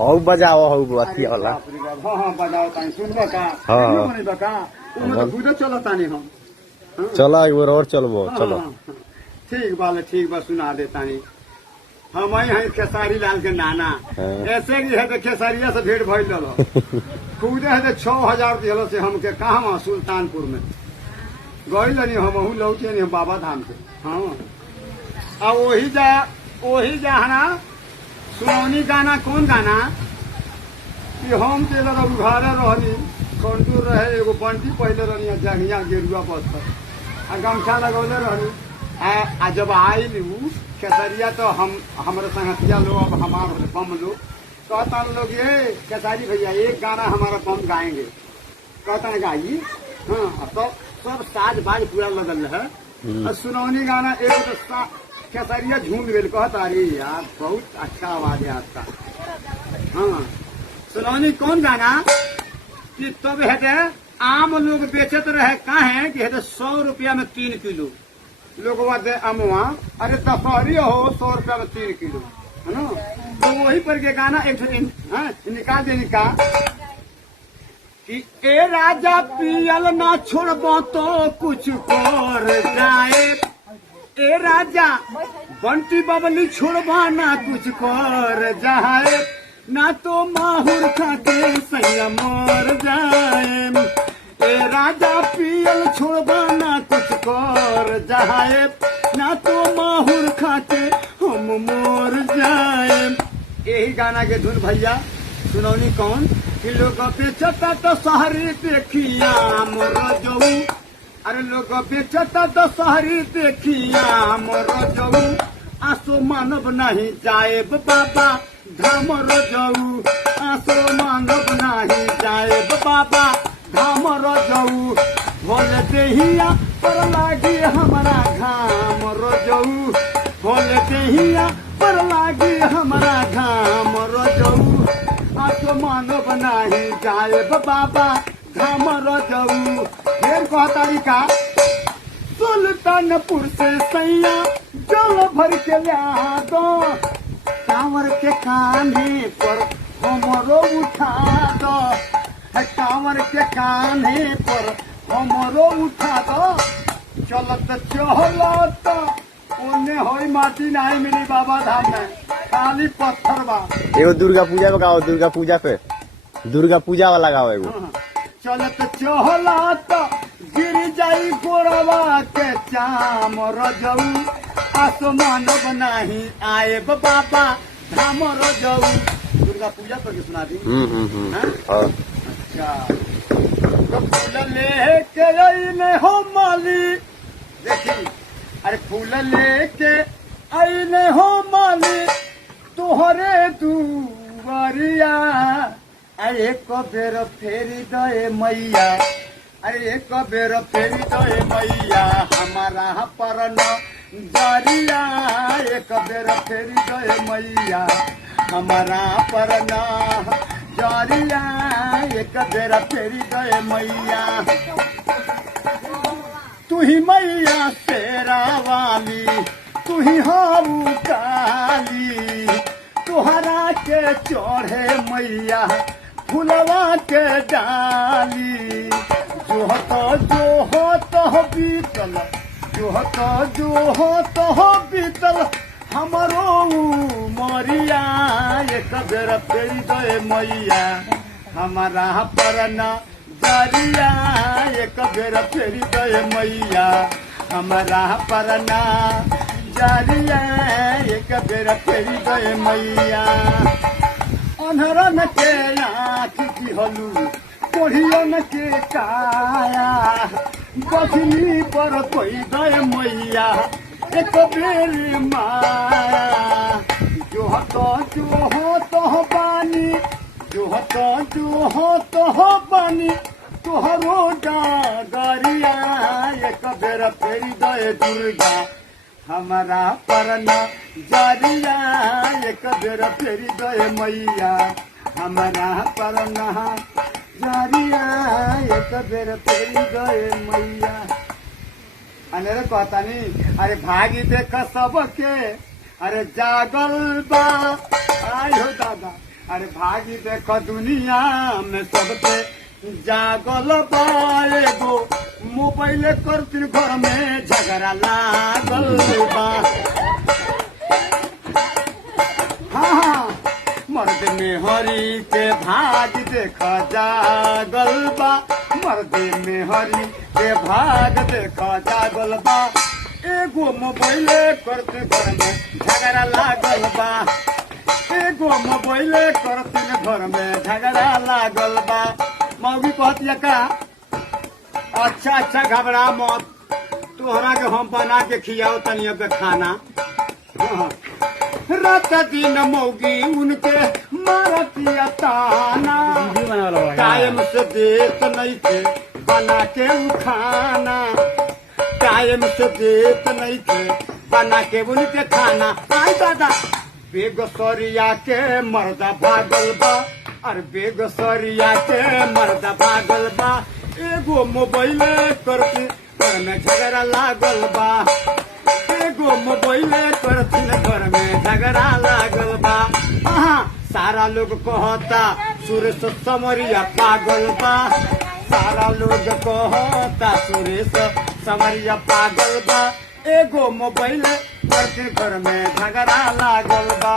हऊ बजाओ हऊ अथी वाला। हाँ हाँ बजाओ तानी सुनबो का हाँ। बनेबो का उमे तो खुद चलो तानी हम। चलो एक बार और चलबो चलो। ठीक बा सुना दे तानी। हम यहाँ खेसारी लाल के नाना ऐसे ही है तो खेसारिया से भेंट भइल लो खुद है तो 6000 दिलो से हमके कहा सुल्तानपुर में गई लनी हम लौटे नहीं बाबा धाम से। हाँ अब वही जा है ना सुनौनी गाना कौन गाना कि हम के उघारे रहनी कंटूर रहे एगो बंटी पहले रहनी जंगिया गेरुआ बस्तर आ गमछा लगौले रहनी आ जब आई खेसरिया तो हमारे संगतिया लोग अब हमारे बम लोग कहता लोग ये खेसारी भैया एक गाना हमारा बम गाएंगे कहता है गाइए। हाँ तो सब साज बाज पूरा लगल है और सुनौनी गाना एक तो खेसरिया झूम गए कहता अरे यार बहुत अच्छा आवाज है आपका। हाँ सुनौनी कौन गाना कि तब है आम लोग बेचत रहे कहा है कि 100 रुपया में 3 किलो लोग दे अमुआ अरे दशहरी हो 100 रुपया में 3 किलो है ना। तो वही पर के गाना एक निकाल दे निकाल कि ए राजा पियल ना छोड़बो तो कुछ कर जाए ए राजा बंटी बबली छोड़बा ना कुछ कर जाए ना तो माहुर खा के सैया मर जाए ए राजा पियल छोड़बा ना कुछ कर जाए ना तो माहुर खा के हम मर जाए। यही गाना के धुन भैया सुनौनी कौन कि लोग बेचता तो शहरी देखिया मोर जाऊ अरे लोग बेचता तो शहरी देखिया मोर जाऊ आसो मानव नहीं जाए बाबा धाम जाऊ आसो मानव नहीं जाए बाबा धाम जाऊ भोल देहिया पर लागी हमारा घाम जाऊ भोल देहिया पर लागी हमारा घाम जाऊ आसो मानव नहीं जाए बाबा धाम जाऊ। फिर कहतारी का सुल्तानपुर से सैया जल भर के लिया दो कांवर के कान्हे पर हमरो उठा दो कांवर के कान्हे पर हमरो उठा दो चलत चहलत ओने होई माटी नहीं मिली बाबा धाम में खाली पत्थर बा। एगो दुर्गा पूजा में गाओ दुर्गा पूजा पे दुर्गा पूजा वाला गाओ एगो चलत चहलत गिर जाई गोरवा के चाम रजऊ आसमान बनाही आए बाबा धाम रजऊ। दुर्गा पूजा करके सुना दी। अच्छा तो फूल लेके अइले हो माली देखी अरे फूल लेके अइले हो माली तोहरे दुआरिया अरे एक बेर फेरी दे मैया अरे एक बेर फेरी दे मैया हमारा पर न जारिया एक बेर फेरी दे मैया हमारा पर न जारिया एक बेर फेरी दे मैया तू ही मैया शेरा वाली तू ही हाऊ काली तुहरा के चढ़े मैया फुलवा के डाली जो हो बीतल जो हो बीतल हमारो मरिया एक बेर फेरी दे मैया हमारा पर न जारिया एक बेर फेरी दे मैया हमारा पर न जारिया एक बेर फेरी दे मैया। अनहरन के आँख दिहलू कोढ़ियन के काया बसनी पर कोई दे मैया एक बेर माया जो हो पानी जो हो पानी तोहरो डागरिया एक बेर फेरी दे दुर्गा हमारा पर न जारिया एक बेर फेरी दे मैया हमारा पर न जारिया एक बेर फेरी दे मैया। अनेरे कहता नहीं अरे भागी देख सबके अरे जागल बा आय हो दादा अरे भागी देखो दुनिया में सबके जागल बा एगो मोबाइल करती घर में झगड़ा लागल बा। हाँ मर्द में हरी के भाग देखा जागल बा, मर्द में हरी के भाग देखा जागल बा। एगो मोबाइल करती घर में झगड़ा लागल बा, एगो मोबाइल करती घर में झगड़ा लागल बा। मौगी कहती का अच्छा अच्छा घबरा मत, तोहरा के हम बना के खियाओ तनिया के खाना। हाँ। रात दिन मौगी उनके मारतिया ताना, टाइम से देत नहीं थे बना के खाना, टाइम से देत नहीं थे बना के उनके खाना। आई दादा बेगसरिया के मर्दा भागल बा, अरे बेगसरिया के मर्दा भागल बा। एगो मोबाइल करती घर में झगड़ा लागल बा, एगो मोबाइल करती घर में झगड़ा लागल बा। हाँ सारा लोग कहता सुरेश समरिया पागल बा, सारा लोग कहता सुरेश समरिया पागल बा। एगो मोबाइल करती घर में झगड़ा लागल बा।